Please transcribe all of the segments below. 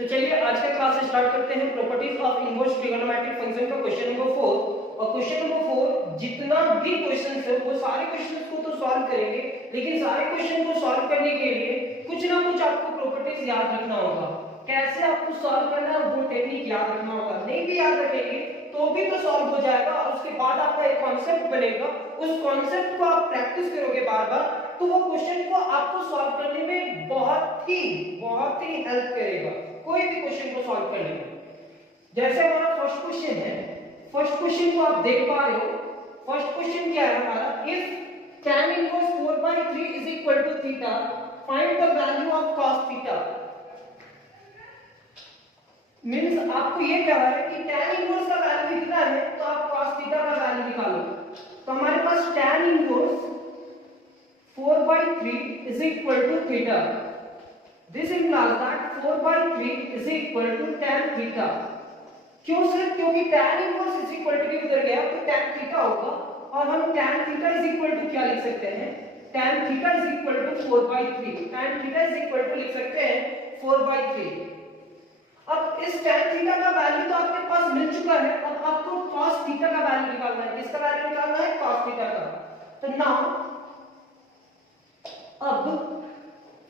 तो चलिए आज का क्लास स्टार्ट करते हैं। Properties of inverse trigonometric function का क्वेश्चन नंबर 4। और क्वेश्चन नंबर 4 जितना भी क्वेश्चंस है वो सारे क्वेश्चंस को तो सॉल्व करेंगे, लेकिन सारे क्वेश्चन को सॉल्व करने के लिए कुछ ना कुछ आपको प्रॉपर्टीज याद रखना होगा। कैसे आपको सॉल्व करना है वो टेक्निक याद रखना होगा। नहीं भी याद रखेंगे तो भी तो सॉल्व हो जाएगा, और उसके बाद आपका एक कॉन्सेप्ट बनेगा। उस कॉन्सेप्ट को आप प्रैक्टिस करोगे बार बार तो वो क्वेश्चन को आपको सॉल्व करने में बहुत ही हेल्प करेगा, कोई भी क्वेश्चन को सॉल्व करने में। जैसे हमारा फर्स्ट क्वेश्चन है, फर्स्ट क्वेश्चन को आप देख पा रहे हो। फर्स्ट क्वेश्चन क्या है हमारा, if tan inverse 4/3 is equal to theta, find the value of cos theta. Means आपको ये कह रहा है कि tan इनवर्स का वैल्यू कितना है तो आप cos थीटा का वैल्यू निकालो। तो हमारे पास tan inverse 4/3 is equal to theta. This implies that 4/3 is equal to tan theta. क्यों सर? क्योंकि tan inverse is equal to की उधर गया तो tan theta होगा, और हम tan theta is equal to क्या लिख सकते हैं? tan theta is equal to 4/3. tan theta is equal to लिख सकते हैं 4/3। अब इस tan थीटा का वैल्यू तो आपके पास मिल चुका है, अब आपको cos थीटा का वैल्यू निकालना है। किसका वैल्यू निकालना है? cos थीटा का। तो नाउ अब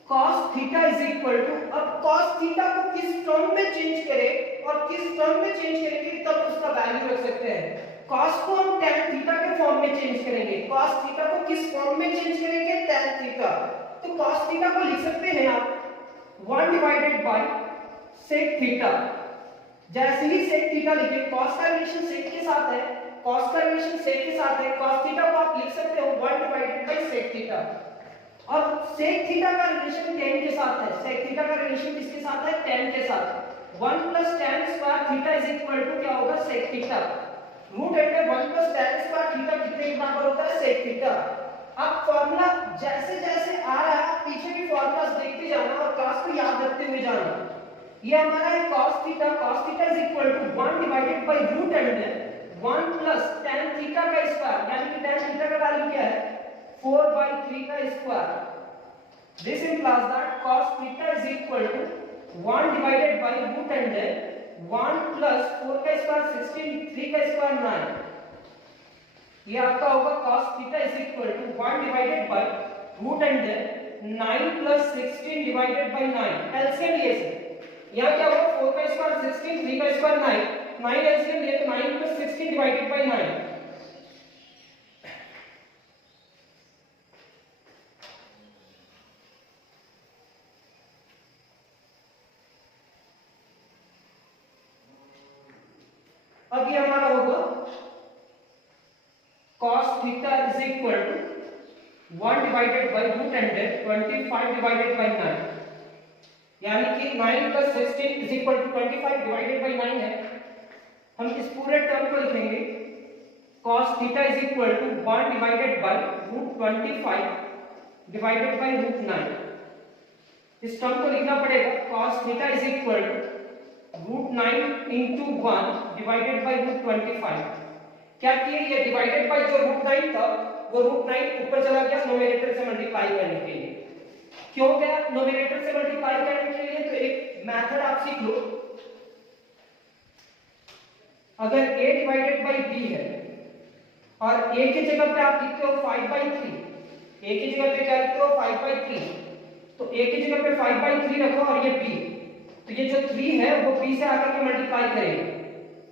cos theta is equal to, अब cos थीटा को किस टर्म में चेंज करें और किस टर्म में चेंज करेंगे तब उसका वैल्यू रख सकते हैं। cos को हम tan थीटा के फॉर्म में चेंज करेंगे। cos थीटा को किस फॉर्म में चेंज करेंगे? tan theta. तो cos थीटा को लिख सकते हैं आप 1 डिवाइडेड बाय sec थीटा। जैसे ही sec थीटा लिखे, cos का रिलेशन sec के साथ है, cos का रिलेशन sec के साथ है, cos थीटा को आप लिख सकते हो 1 डिवाइडेड बाय sec थीटा। और sec थीटा का रिलेशन tan के साथ है। sec थीटा का रिलेशन किसके साथ है? tan के साथ। 1 plus tan square theta is equal to क्या होगा? sec theta. Root under 1 plus tan square theta कितने के बराबर होता है? sec theta. अब फार्मूला जैसे जैसे आ रहा है पीछे भी फार्मूलास देखते जाना और क्लास को याद रखते हुए जाना। ये हमारा है cos theta is equal to 1 divided by root under 1 plus tan theta का स्क्वायर, यानी कि tan थीटा का वैल्यू क्या है? 4/3 का square. This implies that cos theta is equal to 1 divided by root under 1 plus 4 का स्क्वायर 16, 3 का square 9। ये आपका होगा cos theta is equal to 1 divided by root under 9 plus 16 divided by 9। LCM लिए से यहाँ क्या होगा? 4 का स्क्वायर 16, 3 का स्क्वायर 9, 9 एलसीएम लिए तो 9 plus 16 divided by 9। अब ये हमारा होगा cos theta is equal to 1 divided by root under 25 divided by 9, यानी कि 9 plus 16 is equal to 25 divided by 9 है। हम इस पूरे टर्म को लिखेंगे cos theta is equal to 1 divided by root 25 divided by root 9। इस टर्म को लिखना पड़ेगा cos theta is equal to root 9 into 1 divided by root 25। क्या किए? ये डिवाइडेड बाई जो रूट 9 था वो रूट 9 ऊपर चला गया नोमिनेटर से मल्टीप्लाई करने के लिए। क्यों गया नोमिनेटर से मल्टीप्लाई करने के लिए? तो एक मेथड आप सीख लो। अगर a डिवाइडेड बाई b है और a की जगह पे आप लिखते हो 5/3, a की जगह पे क्या लिखते हो? 5/3। तो a की जगह पे 5/3 रखो और ये b, तो ये जो 3 है वो b से आकर के मल्टीप्लाई करेगा,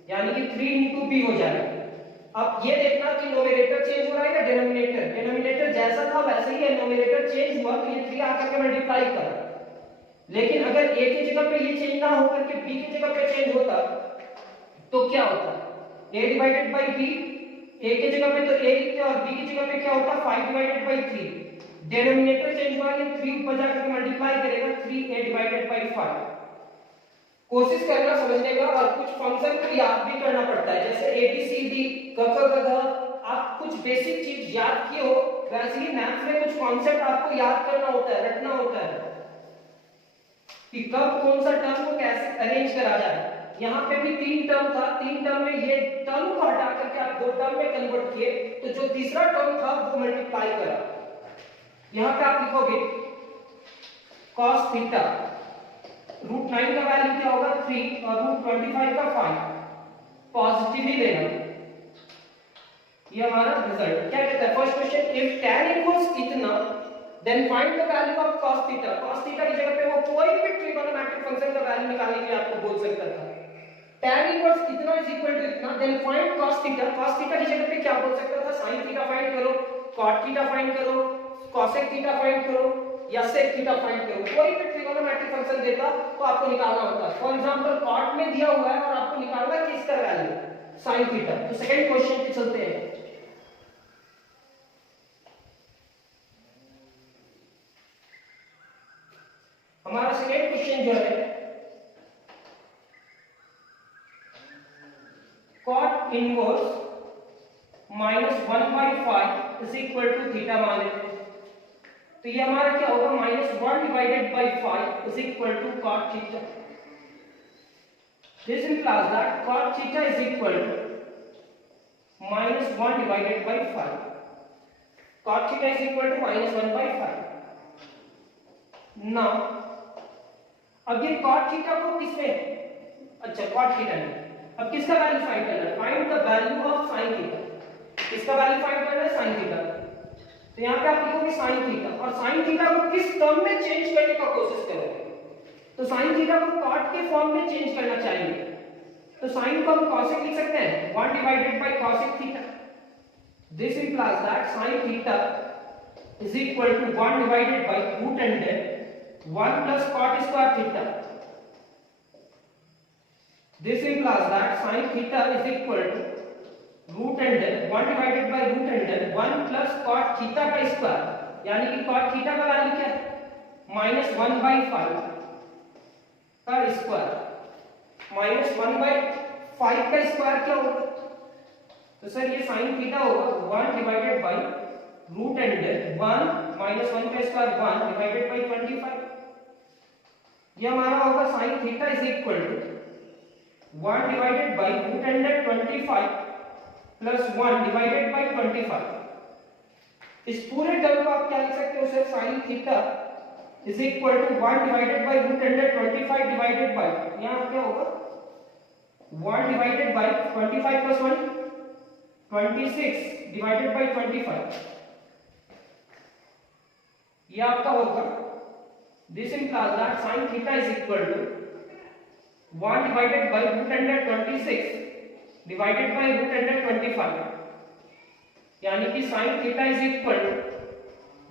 यानी कि 3 into b हो जाएगा। अब ये देखना कि नोमिनेटर चेंज हो रहा है या डिनोमिनेटर। डिनोमिनेटर जैसा था वैसे ही है, नोमिनेटर चेंज हुआ तो ये 3 आकर के मल्टीप्लाई कर। लेकिन अगर a की जगह पे ये चेंज ना होकर के b की जगह पे चेंज होता तो क्या होता? a divided by b, a की जगह पे तो a लिखते और b की जगह पे क्या होता? 5 डिवाइडेड बाई 3। डिनोमिनेटर चेंज हुआ, ये 3 ऊपर जाकर के मल्टीप्लाई करेगा 3a डिवाइडेड बाई 5। कोशिश करना समझने का, और कुछ फंक्शन को याद भी करना पड़ता है, जैसे ABCD, क ख ग घ। आप कुछ बेसिक चीज याद किए हो, वैसे ही मैथ्स में कुछ कॉन्सेप्ट आपको याद करना होता है, रखना होता है कि कब कौन सा टर्म को कैसे अरेंज करा जाए। यहाँ पे भी 3 टर्म था, 3 टर्म में ये टर्म को हटा करके आप 2 टर्म में कन्वर्ट किए, तो जो तीसरा टर्म था वो मल्टीप्लाई करा। यहाँ पे आप लिखोगे cos थीटा रूट 9 का वैल्यू क्या होगा 3 और रूट 25 का 5, पॉजिटिव ही लेना। ये हमारा रिजल्ट क्या कहता है first question, if tan inverse इतना then find the value of cos theta. cos theta की जगह पे वो कोई भी ट्रिगोनोमेट्रिक फंक्शन का वैल्यू निकालने के लिए आपको बोल सकता था। tan इनवर्स इतना इज इक्वल टू इतना then find cos theta. cos theta की जगह पे क्या बोल सकता था, sin थीटा फाइंड करो, cot थीटा फाइंड करो, cosec थीटा फाइंड करो या sec थीटा फाइंड करो। कोई भी ट्रिगोनोमेट्रिक फंक्शन देता तो आपको निकालना होता। फॉर एग्जांपल cot में दिया हुआ है और आपको निकालना है किसका वैल्यू, sin थीटा। तो सेकंड क्वेश्चन पे चलते हैं। हमारा सेकंड क्वेश्चन जो है cot inverse -1/5 is equal to theta मान लेते हैं। तो ये हमारा क्या होगा, -1 divided by 5 is equal to cot theta. This implies that cot theta is equal to -1 divided by 5। cot theta is equal to -1/5। Now अब ये cot थीटा को किसमें, अच्छा cot थीटा नहीं, अब किसका वैल्यू फाइंड करना है, find the value of sin theta. किसका वैल्यू फाइंड करना है, sin थीटा। तो यहां पे आप लिखोगे sin थीटा और sin थीटा को किस टर्म में चेंज करने का कोशिश करोगे, तो sin थीटा को cot के फॉर्म में चेंज करना चाहिए। तो sin को हम cosec लिख सकते हैं 1 divided bye cosec theta. This implies that sin theta is equal to 1 divided by root under 1 plus cot square theta. This implies that sin theta is equal to root under 1 divided by root under 1 plus cot theta का square, यानी कि cot theta का value क्या है, -1/5 का square. -1/5 का square क्या होगा, तो सर ये sin थीटा होगा 1 डिवाइडेड बाय रूट अंडर 1 -1 का स्क्वायर 1 डिवाइडेड बाय 25। ये हमारा होगा sin theta is equal to 1 divided by root under 25 plus 1 divided by 25। इस पूरे टर्म को आप क्या लिख सकते हो sir, sin theta is equal to 1 divided by root under 25 divided by, यहां क्या होगा 1 divided by 25 plus 1 26 divided by 25। ये आपका होगा, this implies that sin theta is equal to 1 divided by root under 26 divided by root under 25, यानी कि sin theta is equal to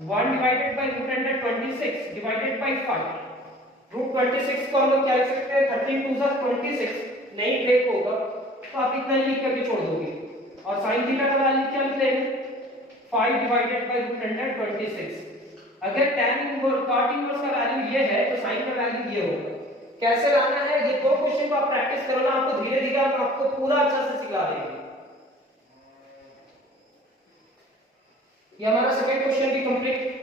1 divided by root under 26 divided by 5। Root 26 को हम लोग क्या लिख सकते हैं, 13 2 26 नहीं ब्रेक होगा तो आप इतना ही लिख कर भी छोड़ दोगे। और sin थीटा का वैल्यू क्या लिख लेंगे 5 डिवाइडेड बाय रूट अंडर 26। अगर tan इनवर्स cot इनवर्स का वैल्यू ये है तो sin का वैल्यू ये होगा। कैसे लाना है, ये दो क्वेश्चन को आप प्रैक्टिस करो ना, आपको धीरे धीरे हम आपको पूरा अच्छा से सिखा देंगे। ये हमारा सेकंड क्वेश्चन भी कंप्लीट।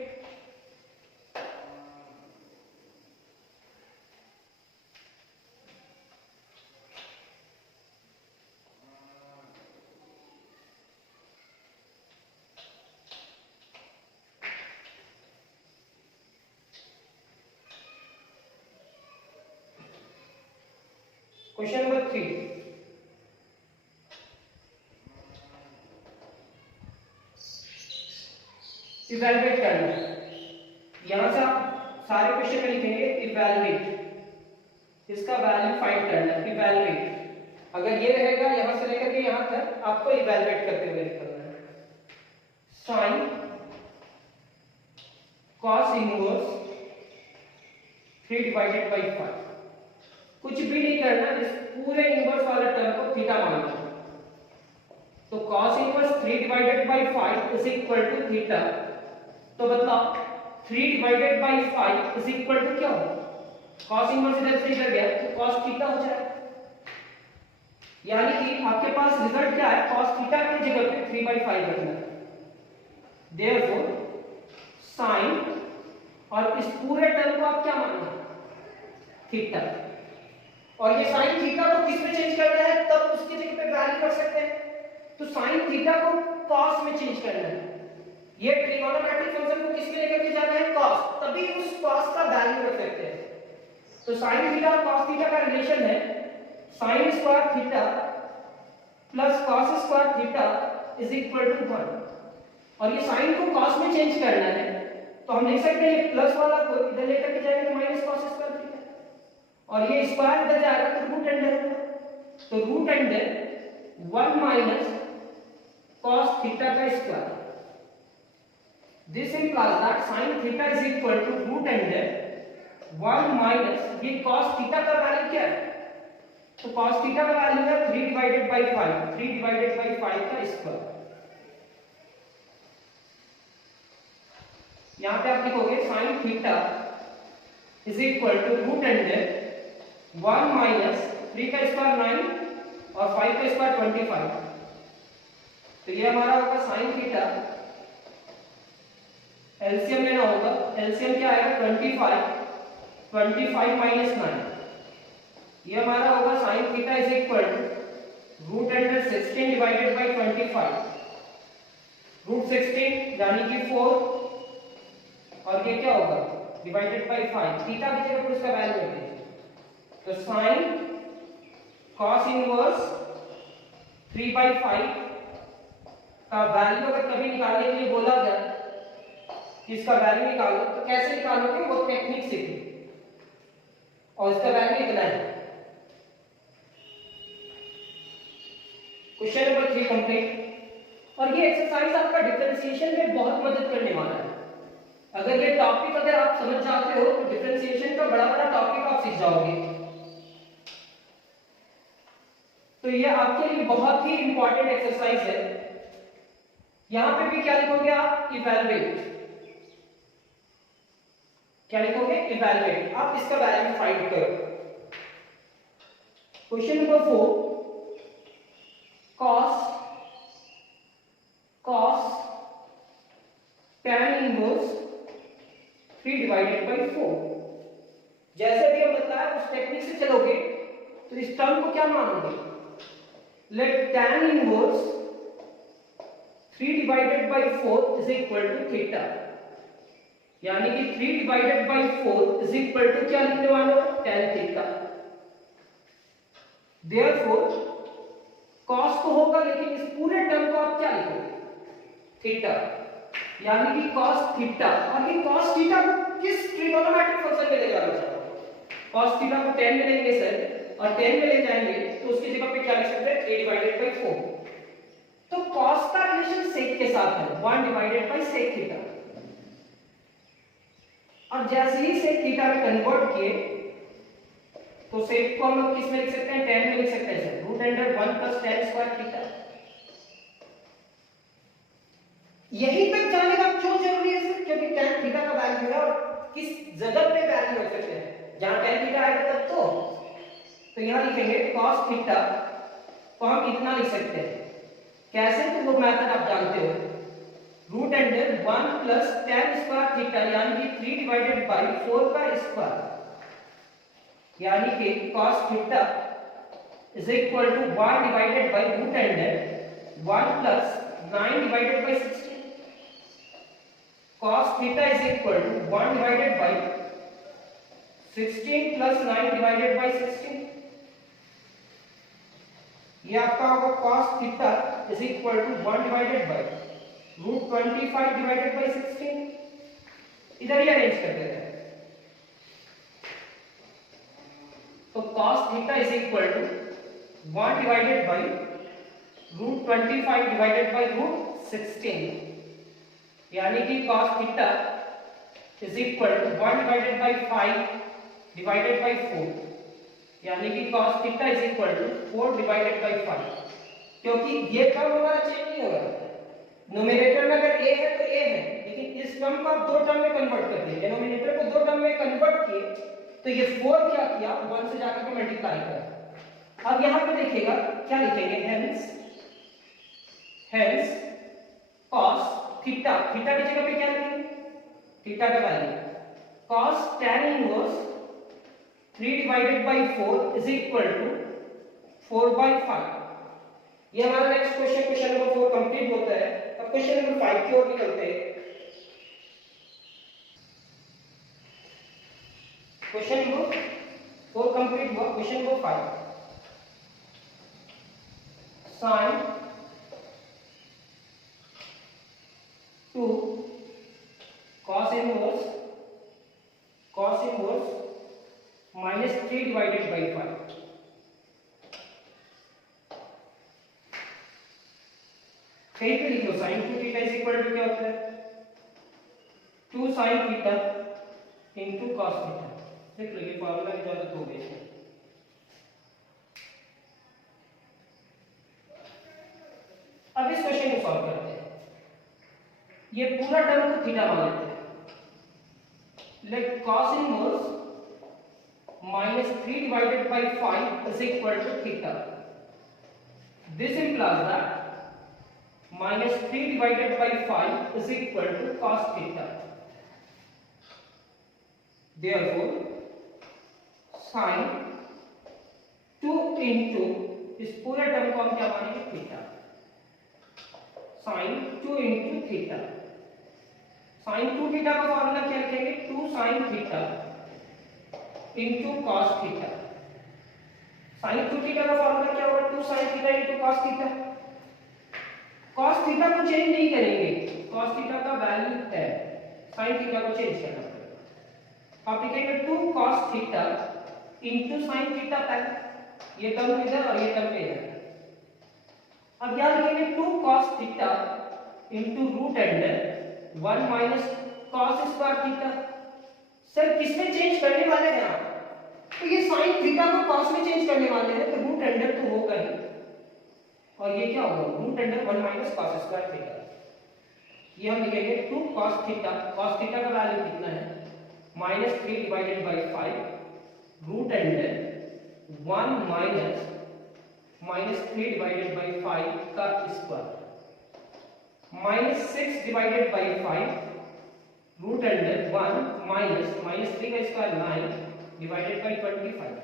क्वेश्चन नंबर 3, इवैल्यूएट करना है। यहां से आप सारे क्वेश्चन में लिखेंगे इवैल्यूएट, इसका वैल्यू फाइंड करना है, इवैल्यूएट। अगर ये रहेगा यहां से लेकर के यहां तक आपको इवैल्यूएट करते हुए लिखना है। sin cos inverse 3 divided by 5, कुछ भी नहीं करना, इस पूरे इनवर्स वाला टर्म को थीटा मान लो। तो cos inverse 3 divided by 5 is equal to theta. तो बताओ 3 divided by 5 is equal to क्या होगा, cos इनवर्स इधर से इधर गया तो cos थीटा हो जाएगा। यानी कि आपके पास रिजल्ट क्या है, cos थीटा की जगह पे 3/5 रखना है। देयरफॉर sin, और इस पूरे टर्म को आप क्या मानना है, थीटा। और ये sin थीटा को किस में चेंज करना है, तब उसकी जगह पे वैल्यू कर सकते हैं। तो sin थीटा को cos में चेंज करना है। ये ट्रिगोनोमेट्रिक फंक्शन को किस में लेकर के जाना है, cos, तभी उस cos का वैल्यू रख सकते हैं। तो साइन थीटा और कॉस थीटा का रिलेशन है sine square theta plus cos square theta is equal to 1। और ये साइन को कॉस में चेंज करना है तो हम लिख सकते हैं प्लस वाला को इधर लेकर के जाएंगे तो माइनस कॉस स्क्वायर थीटा, और ये स्क्वायर इधर जाएगा तो रूट अंडर होगा, तो root under 1 minus cos theta का square. This implies that sine theta is equal to root under 1 minus ये कॉस थीटा का वैल्यू क्या है, तो cos थीटा का वैल्यू है 3 डिवाइडेड बाय 5, 3 डिवाइडेड बाय 5 का स्क्वायर। यहां पे आप लिखोगे sin theta is equal to root under 1 minus 3 का स्क्वायर 9 और 5 का स्क्वायर 25, तो ये हमारा होगा sin थीटा। एलसीएम लेना होगा, एलसीएम क्या आएगा 25 माइनस 9, ये हमारा होगा sin theta is equal to root under 16 divided by 25, root 16 यानी कि 4, और ये क्या होगा डिवाइडेड बाय 5, थीटा की जगह पर उसका वैल्यू रख दीजिए, तो sin cos इनवर्स 3/5 का वैल्यू अगर कभी निकालने के लिए बोला गया कि इसका वैल्यू निकालो तो कैसे निकालोगे वो टेक्निक सीखिए, और इसका वैल्यू इतना है। Question number 3 complete. और ये एक्सरसाइज आपका डिफरेंशिएशन में बहुत मदद करने वाला है। अगर ये टॉपिक अगर आप समझ जाते हो तो डिफरेंशिएशन का बड़ा बड़ा टॉपिक आप सीख जाओगे, तो ये आपके लिए बहुत ही इंपॉर्टेंट एक्सरसाइज है। यहां पे भी क्या लिखोगे आप इवैल्यूएट, क्या लिखोगे इवैल्यूएट, आप इसका वैल्यू फाइंड करो। Question number 4 cos tan inverse 3 divided by 4। जैसे भी हम बताया उस टेक्निक से चलोगे तो इस टर्म को क्या मानोगे, let tan inverse 3 divided by 4 is equal to theta, यानी कि 3 divided by 4 is equal to क्या लिखने वाले हो tan थीटा। देयरफॉर cos तो होगा लेकिन इस पूरे टर्म को आप क्या लिखोगे थीटा, यानी कि cos थीटा। और ये cos थीटा को किस ट्रिगोनोमेट्रिक फंक्शन में ले जाना चाहते हो, cos थीटा को 10 में लेंगे सर, और 10 में ले जाएंगे तो उसकी जगह पे क्या लिख सकते हैं 3 डिवाइडेड बाय 4, तो cos का रिलेशन sec के साथ है 1 डिवाइडेड बाय sec थीटा। और जैसे ही sec थीटा में कन्वर्ट किए तो sec को हम लोग किस में लिख सकते हैं 10 में लिख सकते हैं sir, root under 1 plus tan square theta. यहीं तक जाने का क्यों जरूरी है सर, क्योंकि tan थीटा का वैल्यू है और किस जगह पे वैल्यू रख सकते हैं, जहां tan थीटा आएगा तब तो यहां लिखेंगे cos थीटा को हम इतना लिख सकते हैं, कैसे, तो वो मेथड आप जानते हो, root under 1 plus tan square theta यानी कि 3 डिवाइडेड बाय 4 का स्क्वायर, यानी कि cos theta is equal to 1 divided by root under 1 plus 9 divided by 16। cos theta is equal to 1 divided by 16 plus 9 divided by 16। ये आपका होगा cos theta is equal to 1 divided by root 25 divided by 16। इधर ही arrange कर देते हैं, तो cos theta is equal to 1 divided by root 25 divided by root 16, यानी कि cos theta is equal to 1 divided by 5 divided by 4, यानी कि cos theta is equal to 4 divided by 5। क्योंकि ये टर्म हमारा चेंज नहीं होगा, न्यूमरेटर में अगर a है तो a है, लेकिन इस टर्म को आप दो टर्म में कन्वर्ट कर दिए, डिनोमिनेटर को दो टर्म में कन्वर्ट किए तो ये 4 क्या किया 1 से जाकर के मल्टीप्लाई कर। अब यहां पे देखिएगा क्या लिखेंगे, हेंस cos थीटा, थीटा की जगह पे क्या लिखेंगे थीटा का value, cos tan inverse 3 divided by 4 is equal to 4/5। ये हमारा नेक्स्ट क्वेश्चन नंबर 4 कंप्लीट होता है। अब क्वेश्चन नंबर 5 की ओर निकलते हैं। क्वेश्चन नंबर 4 कंप्लीट हुआ। Question number 5, sine 2 cos inverse -3 divided by 5। कहीं पे लिख लो sin 2 theta is equal to क्या होता है 2 sin theta into cos theta. देख लो ये फार्मूला की जरूरत हो गई है। अब इस क्वेश्चन को सॉल्व करते हैं। ये पूरा टर्म को थीटा मान लेते हैं। Let cos inverse -3 divided by 5 is equal to theta. This implies that -3 divided by 5 is equal to cos theta. Therefore, sin 2 into इस पूरे टर्म को हम क्या मानेंगे theta. sin 2 into theta। sin 2 theta का फॉर्मूला क्या लिखेंगे 2 sin theta into cos theta. sin 2 theta का फॉर्मूला क्या होगा 2 sin theta into cos theta. cos theta को चेंज नहीं करेंगे, cos थीटा का वैल्यू है, sin थीटा को चेंज करना पड़ेगा। आप लिखेंगे 2 cos theta into sin theta पहले, ये टर्म इधर और ये टर्म इधर। अब क्या लिखेंगे 2 cos theta into root under 1 minus cos square theta. Sir किसमें चेंज करने वाले हैं आप, तो ये sin थीटा को cos में चेंज करने वाले हैं, तो रूट अंडर तो होगा ही, और ये क्या होगा root under 1 minus cos square theta. ये हम लिखेंगे 2 cos थीटा, cos थीटा का वैल्यू कितना है -3 divided by 5 root under 1 minus -3 divided by 5 का square -6 divided by 5 root under 1 minus -3 का स्क्वायर 9 डिवाइडेड बाय 25।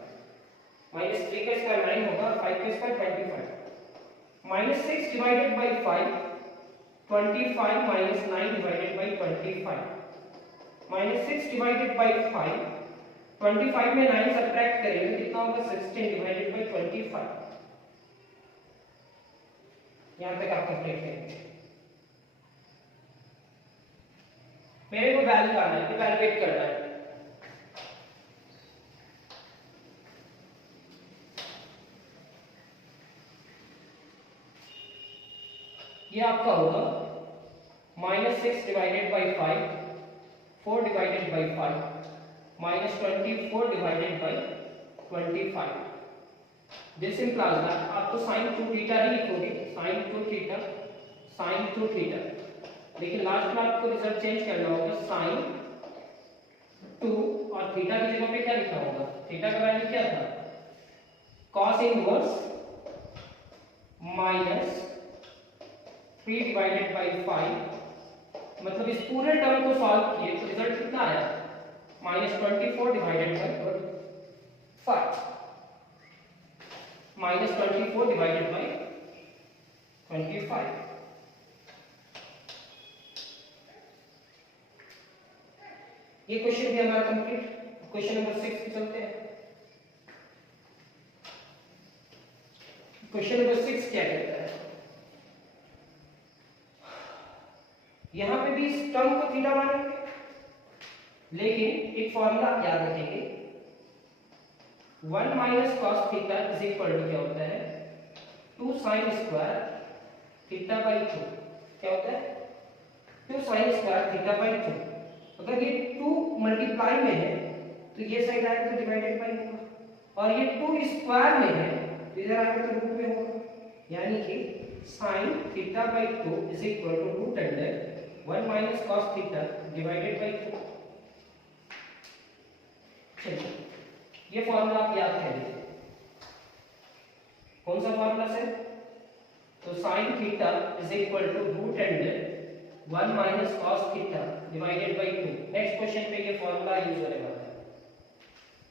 -3 का स्क्वायर 9 होगा, 5 का square 25। -6 divided by 5 25 minus 9 divided by 25। -6 divided by 5 25 में 9 सब्ट्रैक्ट करेंगे कितना होगा 16 डिवाइडेड बाय 25। यहां तक आप कंप्लीट करेंगे। मेरे को वैल्यू आना है, इवैल्यूएट करना है। ये आपका होगा -6 divided by 5 4 divided by 5 -24 divided by 25। This implies that आप तो sin 2 थीटा ही लिखोगे, sin 2 थीटा sin 2 थीटा, लेकिन लास्ट में आपको रिजल्ट चेंज करना होगा sin 2 और थीटा की जगह पे क्या लिखना होगा, थीटा का वैल्यू क्या था cos इनवर्स -3 डिवाइडेड बाय 5। मतलब इस पूरे टर्म को सॉल्व किए तो रिजल्ट कितना आया -24 डिवाइडेड बाय 5 -24 डिवाइडेड बाय 25। ये क्वेश्चन भी हमारा कंप्लीट। क्वेश्चन नंबर 6 पे चलते हैं। क्वेश्चन नंबर 6 क्या कहता है, यहां पे भी इस टर्म को थीटा मानेंगे, लेकिन एक फॉर्मूला याद रखेंगे 1 minus cos theta is equal to क्या होता है 2 sin स्क्वायर थीटा बाई 2। क्या होता है 2 sin स्क्वायर थीटा बाई 2। अगर ये 2 मल्टीप्लाई में है तो ये साइड आएगा तो डिवाइडेड बाई होगा, और ये 2 स्क्वायर में है तो इधर आएगा तो रूट में होगा, यानी कि sin theta by 2 is equal to root under 1 minus cos theta divided by 2। चलिए ये फॉर्मूला आप याद कर लीजिए। कौन सा फॉर्मूला से, तो sin theta is equal to root under 1 minus cos theta divided by 2। Next question पे ये फॉर्मूला यूज होने वाला है।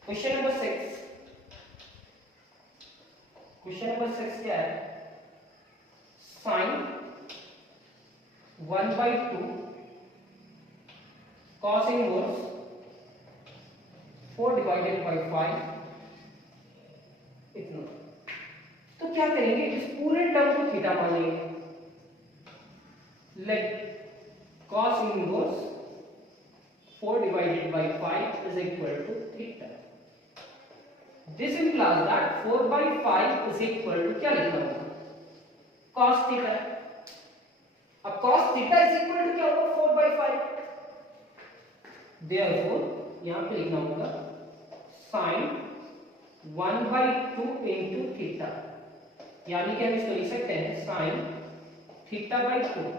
क्वेश्चन नंबर 6, क्वेश्चन नंबर 6 क्या है, sin 1/2 cos inverse 4 divided by 5 क्या करेंगे, इस पूरे टर्म को थीटा मानेंगे, like cos inverse 4 divided by 5 is equal to theta. This implies that 4 by 5 is equal to क्या लिखना होगा, cos theta. अब cos theta is equal to क्या होगा, 4 by 5. Therefore यहाँ पे लिखना होगा sin 1 by 2 into theta, यानी कि हम इसको लिख सकते हैं sin theta by 2.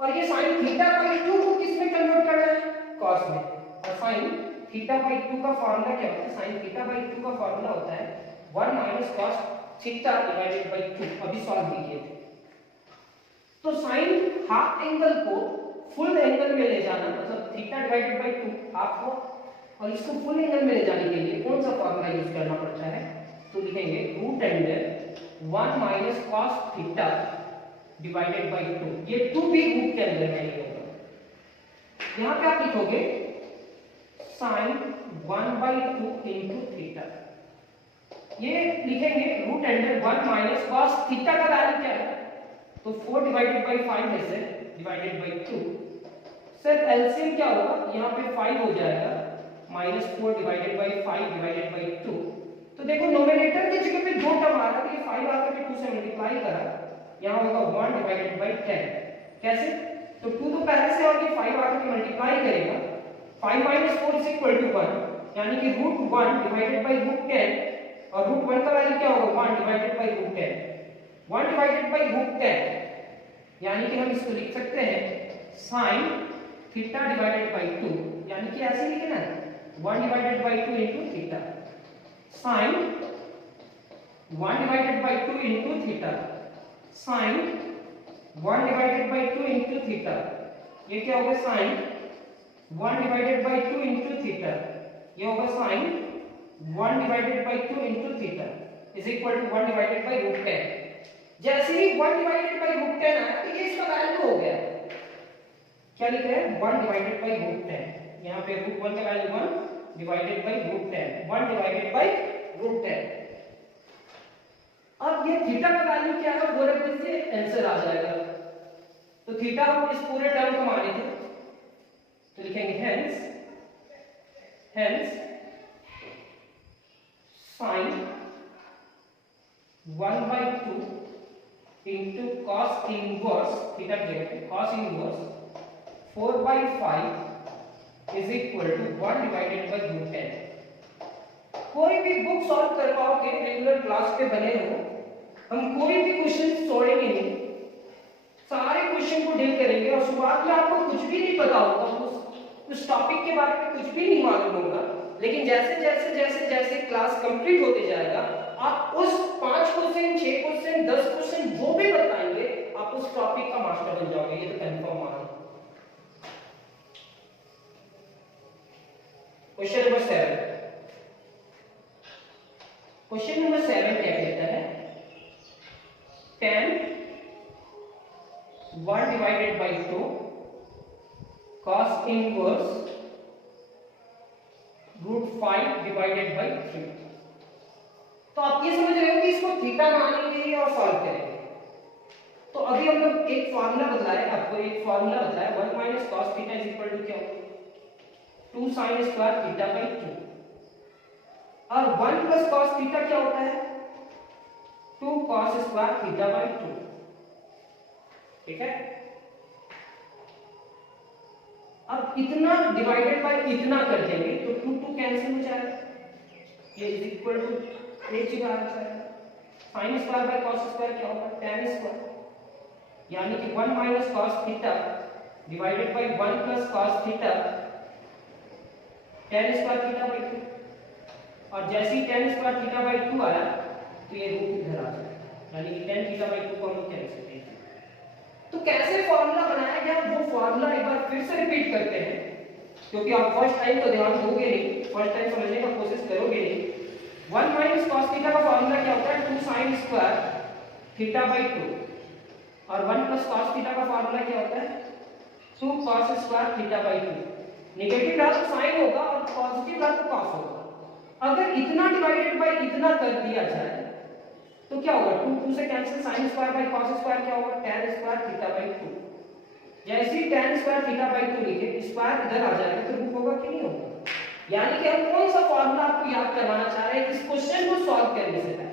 और ये sin theta by 2 को किस में कन्वर्ट करना है, cos में. और sin theta by 2 का फार्मूला क्या होता है, sin theta by 2 का फार्मूला होता है 1 minus cos theta divided by 2. अभी सॉल्व कीजिए. तो sin हाफ एंगल को फुल एंगल में ले जाना, मतलब थीटा डिवाइडेड बाय 2 हाफ को, और इसको फुल एंगल में ले जाने के लिए कौन सा फार्मूला यूज करना पड़ता है, तो लिखेंगे root under 1 minus cos theta divided by 2. ये 2 भी रूट के अंदर में ही होगा. यहां पे आप लिखोगे sin 1 by 2 into थीटा. ये लिखेंगे root under 1 minus cos theta का वैल्यू क्या है, तो 4 डिवाइडेड बाय 5 है sir, divided by 2. Sir LCM क्या होगा, यहाँ पे 5 हो जाएगा, minus 4 divided by 5 divided by 2. तो देखो नोमिनेटर की जगह पे 2 टर्म आ रहा है, ये 5 आकर के 2 से मल्टीप्लाई करा, यहाँ होगा 1 डिवाइडेड बाय 10. कैसे, तो 2 तो पहले से और ये 5 आकर के मल्टीप्लाई करेगा, 5 माइनस 4 इज इक्वल टू 1, यानी कि रूट 1 डिवाइडेड बाय रूट 10, और रूट 1 का वैल्यू क्या होगा, 1 divided by root 10. 1 divided by root 10, यानी कि हम इसको लिख सकते हैं sin थीटा डिवाइडेड बाय 2, यानी कि ऐसे लिखना है 1 divided by 2 into theta, sin 1 divided by 2 into theta, sin 1 divided by 2 into theta. ये क्या होगा, sin 1 divided by 2 into theta. ये होगा sin 1 divided by 2 into theta is equal to 1 divided by root 10. जैसे ही 1 डिवाइडेड बाय रूट 10 आया तो ये इसका वैल्यू हो गया, क्या लिख रहे हैं, 1 डिवाइडेड बाय रूट 10. यहाँ पे रूट 1 का value 1 divided by root 10, 1 divided by root 10. अब ये थीटा का वैल्यू क्या है वो रख दीजिए, आंसर आ जाएगा. तो थीटा हम इस पूरे टर्म को माने थे, तो लिखेंगे hence sin 1 by 2 into cos inverse theta की जगह पे cos inverse 4 by 5 is equal to 1 divided by root 10. कोई भी बुक सॉल्व कर पाओगे, रेगुलर क्लास पे बने हो, हम कोई भी क्वेश्चन छोड़ेंगे नहीं, सारे क्वेश्चन को डील करेंगे. और शुरुआत में आपको कुछ भी नहीं पता होगा, उस टॉपिक के बारे में कुछ भी नहीं मालूम होगा, लेकिन जैसे जैसे जैसे जैसे क्लास कंप्लीट होते जाएगा, आप उस 5 क्वेश्चन, 6 क्वेश्चन, 10 क्वेश्चन जो भी बताएंगे, आप उस टॉपिक का मास्टर बन जाओगे, ये तो कंफर्म मानो. Question number 7. क्वेश्चन नंबर 7 क्या कहता है, tan 1 divided by 2 cos inverse root 5 divided by 3. तो आप ये समझ रहे हो कि इसको थीटा मानेंगे और सॉल्व करेंगे. तो अभी हम लोग एक फार्मूला बताया, आपको एक फार्मूला बताया 1 minus cos theta is equal to क्या, 2 sin स्क्वायर थीटा बाय 2. और 1 प्लस cos थीटा क्या होता है, 2 cos स्क्वायर थीटा बाय 2. ठीक है. अब इतना डिवाइडेड बाय इतना कर देंगे तो 2 2 कैंसिल हो जाएगा, ये इज इक्वल टू एक जगह आ जाएगा. sin square by cos square क्या होगा, tan स्क्वायर, यानी कि 1 minus cos theta divided by 1 plus cos theta tan square theta by 2. और जैसे ही tan स्क्वायर थीटा बाय 2 आया तो ये रूट इधर आ जाएगा, यानी कि tan थीटा बाय 2 को हम क्या लिख सकते हैं. तो कैसे फार्मूला बनाया गया, वो फार्मूला एक बार फिर से रिपीट करते हैं, क्योंकि आप फर्स्ट टाइम तो ध्यान दोगे नहीं, फर्स्ट टाइम समझने का कोशिश करोगे नहीं. 1 माइनस cos थीटा का फार्मूला क्या होता है, 2 sin स्क्वायर थीटा बाय 2. और 1 प्लस cos थीटा का फार्मूला क्या होता है, 2 cos square theta by 2. Negative रहा तो sin होगा और पॉजिटिव रहा तो cos होगा. अगर इतना डिवाइडेड बाय इतना कर दिया जाए तो क्या होगा 2 2 से cancel, sin square by cos square क्या होगा tan स्क्वायर थीटा बाय 2। जैसे ही tan स्क्वायर थीटा बाय 2 लिखे स्क्वायर इधर आ जाएगा तो रूट होगा कि नहीं होगा। यानी कि हम कौन सा फार्मूला आपको याद करवाना चाह रहे हैं इस क्वेश्चन को सॉल्व करने से पहले।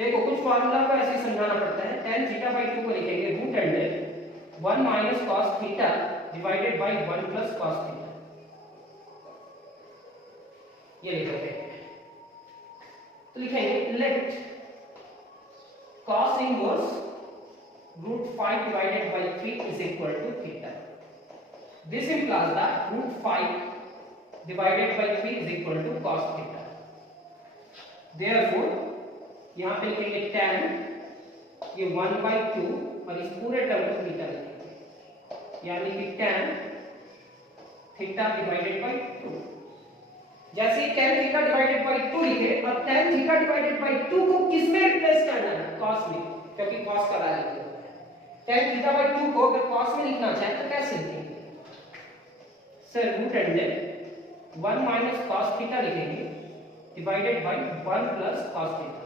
देखो कुछ फार्मूला को ऐसे समझाना पड़ता है। tan थीटा बाय 2 को लिखेंगे root under 1 minus cos theta divided by 1 plus cos theta, ये लिखोगे। तो लिखेंगे let cos inverse root 5 divided by 3 is equal to theta. This implies that root 5 divided by 3 is equal to cos theta. Therefore, यहाँ पे लिखेंगे tan ये 1/2 और इस पूरे टर्म को थीटा लिखेंगे, यानी कि tan थीटा डिवाइडेड बाय 2। जैसे ही tan थीटा डिवाइडेड बाय 2 लिखे, अब tan थीटा डिवाइडेड बाय 2 को किस में रिप्लेस करना है, cos में, क्योंकि cos का वैल्यू है। tan थीटा बाय 2 को अगर cos में लिखना चाहे तो कैसे लिखेंगे sir, root under 1 minus cos theta लिखेंगे divided by 1 plus cos theta.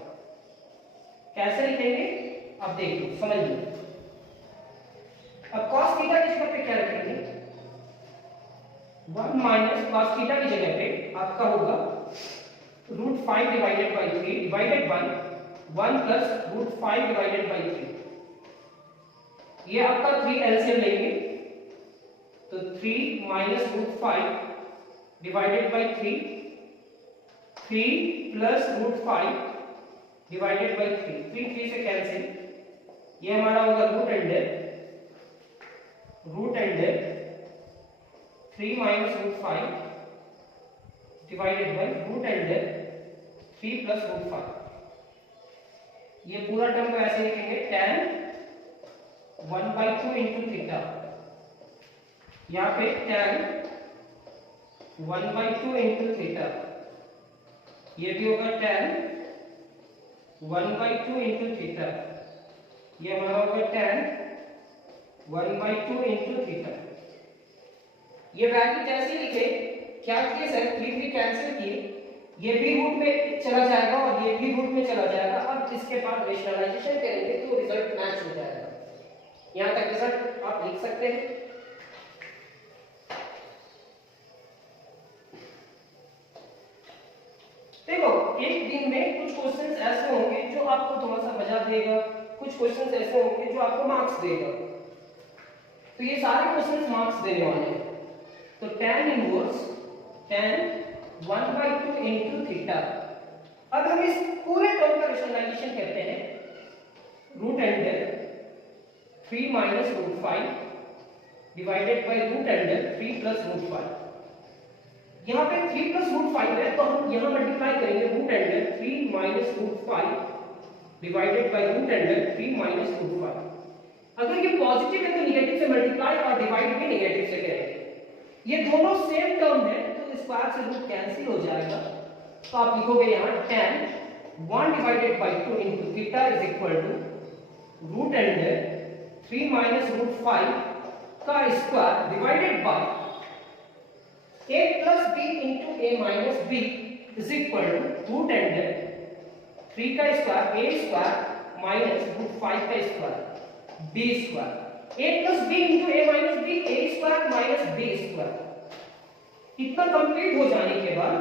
कैसे लिखेंगे अब देखिए समझिए। अब cos थीटा की जगह पे क्या रखेंगे, 1 माइनस cos थीटा की जगह पे आपका होगा root 5 divided by 3 divided by 1 plus root 5 divided by 3। ये आपका 3 एलसीएम लेंगे तो 3 minus root 5 divided by 3, 3 plus root 5 divided by 3, 3 से कैंसिल, ये हमारा होगा root under 3 minus root 5 divided by root under 3 plus root 5। ये पूरा टर्म को ऐसे लिखेंगे tan 1/2 इंटू थीटा, यहाँ पे tan 1/2 इंटू थीटा, ये भी होगा tan 1/2 इंटू थीटा, ये हमारा होगा tan 1/2 इंटू थीटा। ये वैल्यू जैसे लिखे क्या किए सर, 3 कैंसिल किए, ये भी रूट में चला जाएगा और ये भी रूट में चला जाएगा। अब इसके बाद रेशनलाइजेशन करेंगे तो रिजल्ट मैच हो जाएगा। यहां तक रिजल्ट आप लिख सकते हैं। देखो एक दिन में कुछ क्वेश्चंस ऐसे होंगे जो आपको थोड़ा सा मजा देगा, कुछ क्वेश्चंस ऐसे होंगे जो आपको मार्क्स देगा। तो ये सारे क्वेश्चंस मार्क्स देने वाले हैं। तो tan inverse tan 1/2 into theta. अब हम इस पूरे टर्म का रेशनलाइजेशन करते हैं, root under 3 minus root 5 divided by root under 3 plus root 5। यहाँ पे 3 प्लस रूट 5 है तो हम यहाँ मल्टीप्लाई करेंगे root under 3 minus root 5 divided by root under 3 minus root 5। अगर ये पॉजिटिव है तो नेगेटिव से मल्टीप्लाई और डिवाइड भी नेगेटिव से करेंगे। ये दोनों सेम टर्म है तो स्क्वायर से रूट कैंसिल हो जाएगा। तो आप लिखोगे यहाँ tan 1 divided by 2 into theta is equal to root under 3 minus root 5 का square divided by a plus b into a minus b is equal to root under 3 का square a square minus root 5 का square b square. a plus b into a minus b a square minus b square. इतना complete हो जाने के बाद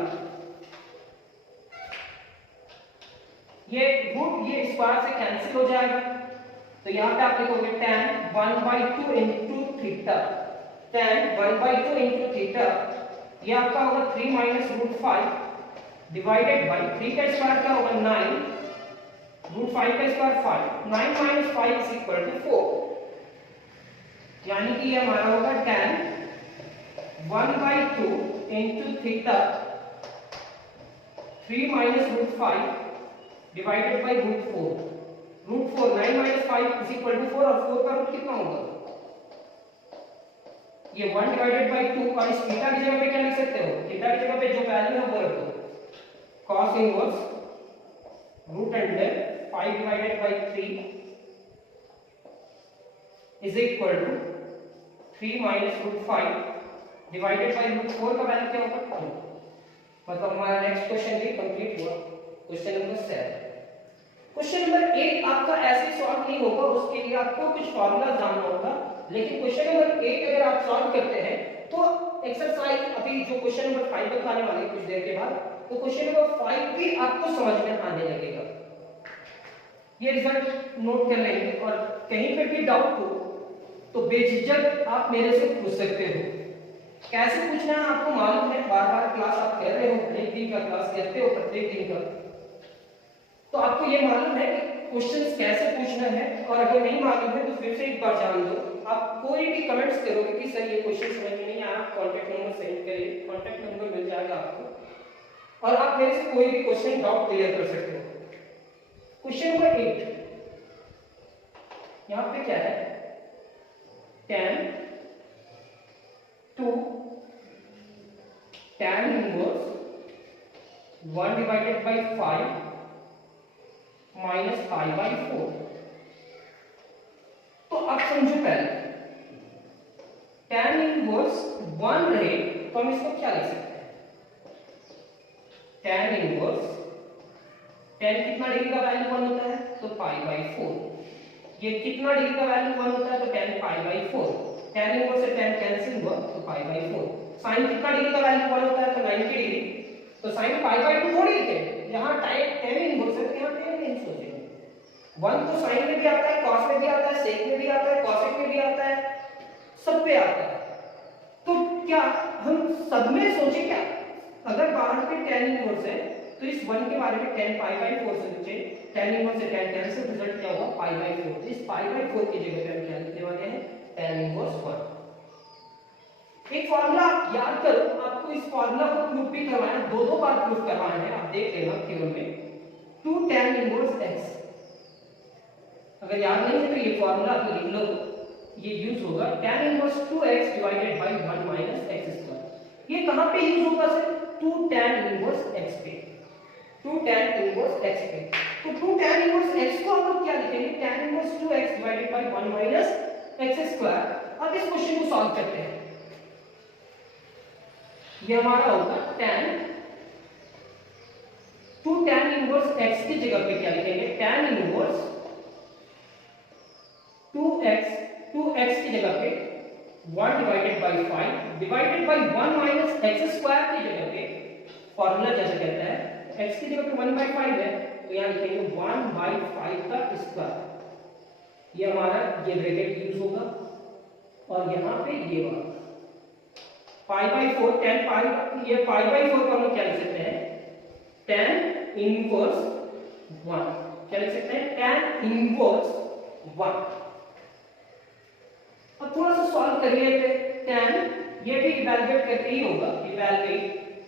ये root ये square से कैंसिल हो जाएगा। तो यहाँ पे आप लिखोगे tan 1/2 into theta, tan 1/2 into theta, ये आपका होगा 3 माइनस रूट 5 डिवाइडेड बाई 3 का स्क्वायर क्या होगा 9, रूट 5 का square 5, 9 minus 5 is equal to 4। यानी कि ये हमारा होगा tan 1/2 into theta 3 minus root 5 divided by root 4। Root 4 9 minus 5 is equal to 4 और 4 का रूट कितना होगा ये 1 डिवाइडेड बाई 2। और इस थीटा की जगह पे क्या लिख सकते हो, थीटा की जगह पे जो वैल्यू है वो रखो, cos inverse root under 5 divided by 3 is equal to 3 minus root 5 divided by root 4 का वैल्यू क्या होगा 2। मतलब हमारा नेक्स्ट क्वेश्चन भी कंप्लीट हुआ, क्वेश्चन नंबर 7। क्वेश्चन नंबर 8 आपका ऐसे सॉल्व नहीं होगा, उसके लिए आपको कुछ फॉर्मूला जानना होगा। लेकिन क्वेश्चन नंबर 8 अगर आप सॉल्व करते हैं तो एक्सरसाइज अभी जो क्वेश्चन नंबर 5 तक आने वाले कुछ देर के बाद, तो क्वेश्चन नंबर 5 भी आपको समझ में आने लगेगा। ये रिजल्ट नोट कर लेंगे और कहीं पे भी डाउट हो तो बेझिझक आप मेरे से पूछ सकते हो। कैसे पूछना है आपको मालूम है, बार बार क्लास आप कह रहे हो, एक दिन का क्लास कहते हो प्रत्येक दिन का, तो आपको ये मालूम है कि क्वेश्चंस कैसे पूछना है। और अगर नहीं मालूम है तो फिर से एक बार जान लो। आप कोई भी कमेंट्स करोगे कि सर ये क्वेश्चन समझ में नहीं आया, कांटेक्ट नंबर सेंड करिए, कांटेक्ट नंबर मिल जाएगा आपको और आप मेरे से कोई भी क्वेश्चन डाउट क्लियर कर सकते हो। क्वेश्चन नंबर 8 यहां पे क्या है, tan 2 tan inverse 1 divided by 5 minus pi by 4। तो अब समझो पहले tan इनवर्स 1 रहे तो हम इसको क्या लिख सकते हैं, tan इनवर्स tan कितना डिग्री का वैल्यू 1 होता है तो पाई बाई 4। ये कितना डिग्री का वैल्यू 1 होता है तो tan pi by 4। tan inverse से tan कैंसिल हुआ तो पाई बाई 4। sin कितना डिग्री का वैल्यू 1 होता है तो 90 डिग्री, तो sin पाई बाई 2 थोड़ी लिखे, यहां tan इनवर्स है, यहां tan इनवर्स सोचेंगे। 1 तो sin में भी आता है, cos में भी आता है, sec में भी आता है, cosec में भी आता है, सब पे आता है। तो क्या हम सब में सोचे क्या, अगर बाहर पे tan इनवर्स है तो इस 1 के बारे में tan पाई बाई 4 से सोचे, tan इनवर्स से tan कैंसिल, रिजल्ट क्या होगा पाई बाई 4। तो इस पाई बाई 4 की जगह पे हम क्या लिखने वाले हैं, tan इनवर्स 1। एक फार्मूला आप याद करो, आपको इस फार्मूला को प्रूफ भी करवाना है, दो बार प्रूफ करवाना है, आप देख लेना थ्योरम में। 2 tan इनवर्स x, अगर याद नहीं है तो ये फार्मूला आप लिख लो, ये यूज होगा tan inverse 2x divided by 1 minus x square. ये कहां पे यूज होगा सर, 2 tan इनवर्स x पे, 2 tan इनवर्स x पे। तो 2 tan इनवर्स x को हम लोग क्या लिखेंगे, tan inverse 2x divided by 1 minus x square. अब इस क्वेश्चन को सॉल्व करते हैं, ये हमारा होगा tan 2 tan इनवर्स x की जगह पे क्या लिखेंगे, tan इनवर्स 2x की जगह पे 1 divided by 5 divided by 1 minus x square की जगह पे, फार्मूला जैसे कहता है x की जगह पे 1 बाय 5 है तो यहां लिखेंगे 1 बाय 5 का स्क्वायर। ये हमारा ये ब्रैकेट यूज होगा और यहां पे ये वाला पाई बाई 4 tan पाई, ये पाई बाई 4 को हम लोग क्या लिख सकते हैं, tan इनवर्स 1, क्या लिख सकते हैं, tan इनवर्स 1। अब थोड़ा सा सॉल्व कर लेते हैं। tan ये भी इवैल्यूएट करके ही होगा, इवैल्यूएट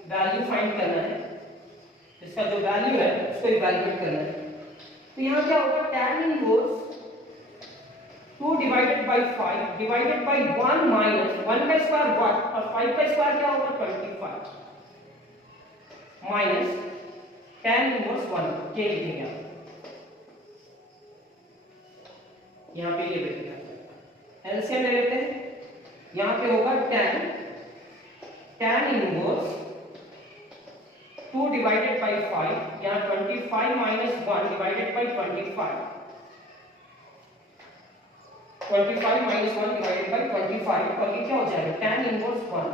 वैल्यू फाइंड करना है, इसका जो वैल्यू है उसको इवैल्यूएट करना है। तो यहां क्या होगा, tan inverse 2 divided by 5 divided by 1 minus 1 का स्क्वायर 1 और 5 का स्क्वायर क्या होगा 25 माइनस tan इनवर्स 1, ये लिखेंगे आप यहां पे, ये लिखेंगे एलसीएम ले लेते हैं। यहां पे होगा tan इनवर्स 2 डिवाइडेड बाय 5, यहां 25 minus 1 divided by 25 minus 1 divided by 25 और ये क्या हो जाएगा tan inverse 1।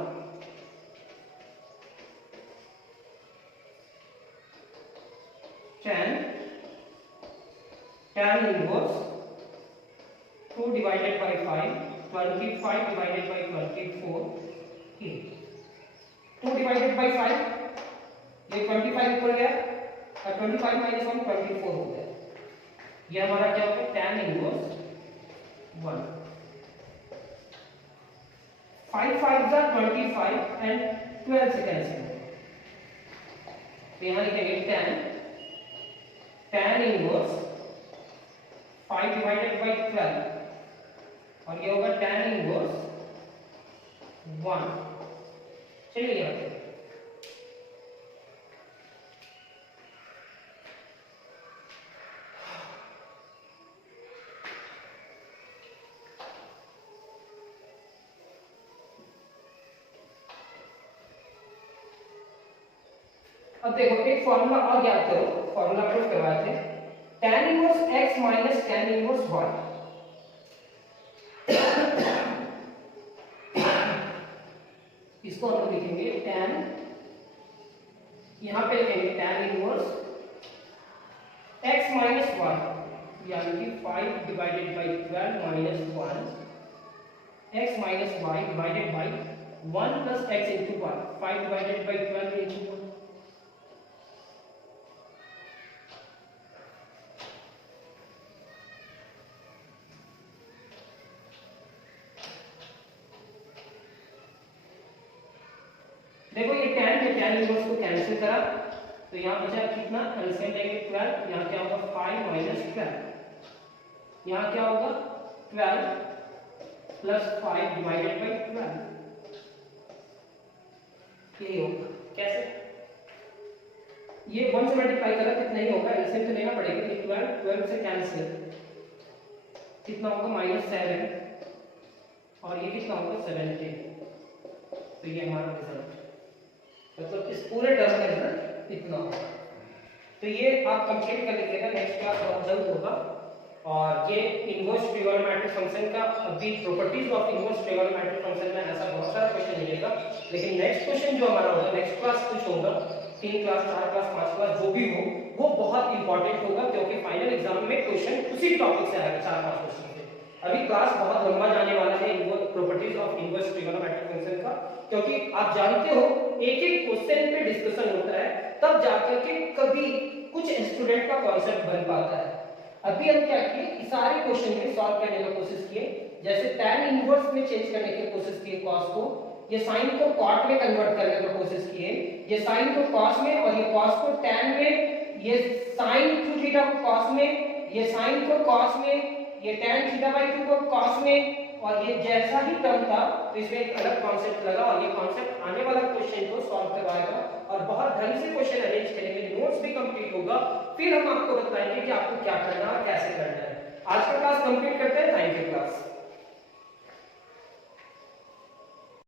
tan inverse 2 divided by 5 25 divided bye 24 के 2 डिवाइडेड बाय 5, ये 25 ऊपर गया और 25 माइनस 1 24 हो गया। ये हमारा क्या होगा tan इनवर्स 1। 5 5 जा 25 एंड 12 से कैंसिल, तो यहां लिखेंगे tan इनवर्स 5 डिवाइडेड बाय 12 और ये होगा tan इनवर्स 1। चलिए अब देखो एक फॉर्मूला और याद करो, फॉर्मूला प्रूफ करवाए थे, tan inverse x minus tan inverse y। इसको हम लोग लिखेंगे tan, यहां पे लिखेंगे tan inverse x minus y, यानी कि 5 divided by 12 minus 1 x minus y divided by 1 plus x into 1, 5 divided by 12 into 1। देखो ये tan में tan इनवर्स को कैंसिल करा तो यहाँ बचा कितना, एलसीएम लेंगे 12, यहाँ क्या होगा 5 माइनस 12, यहाँ क्या होगा 12 प्लस 5 डिवाइडेड बाई 12, यही होगा। कैसे, ये 1 से मल्टीप्लाई करा कितना ही होगा, एलसीएम तो लेना पड़ेगा, ये 12 से कैंसिल कितना होगा -7 और ये कितना होगा 17, तो ये हमारा रिजल्ट, मतलब इस पूरे टर्म का रिजल्ट इतना होगा। तो ये आप कंप्लीट कर लीजिएगा, नेक्स्ट क्लास बहुत जल्द होगा। और ये इनवर्स ट्रिगोनोमेट्रिक फंक्शन का अभी properties of inverse trigonometric function में ऐसा बहुत सारा क्वेश्चन मिलेगा, लेकिन नेक्स्ट क्वेश्चन जो हमारा होगा नेक्स्ट क्लास कुछ होगा 3 क्लास 4 क्लास 5 क्लास जो भी हो वो बहुत इंपॉर्टेंट होगा, क्योंकि फाइनल एग्जाम में क्वेश्चन उसी टॉपिक से आएगा 4-5 क्वेश्चन से। अभी क्लास बहुत लंबा जाने वाला है properties of inverse trigonometric function का, क्योंकि आप जानते हो एक एक क्वेश्चन पे डिस्कशन होता है तब जाकर के कभी कुछ स्टूडेंट का कॉन्सेप्ट बन पाता है। अभी हम क्या किए, सारे क्वेश्चन में सॉल्व करने का कोशिश किए, जैसे tan इनवर्स में चेंज करने की कोशिश किए cos को, ये sin को cot में कन्वर्ट करने की कोशिश किए, ये sin को cos में और ये cos को tan में, ये sin टू थीटा को cos में, ये sin को cos में, ये tan थीटा बाई 2 को cos में, और ये जैसा ही टर्म था तो इसमें एक अलग कॉन्सेप्ट लगा और ये कॉन्सेप्ट आने वाला क्वेश्चन को सॉल्व करवाएगा और बहुत ढंग से क्वेश्चन अरेंज करेंगे, नोट्स भी कंप्लीट होगा, फिर हम आपको बताएंगे कि आपको क्या करना है कैसे करना है। आज का क्लास कंप्लीट करते हैं।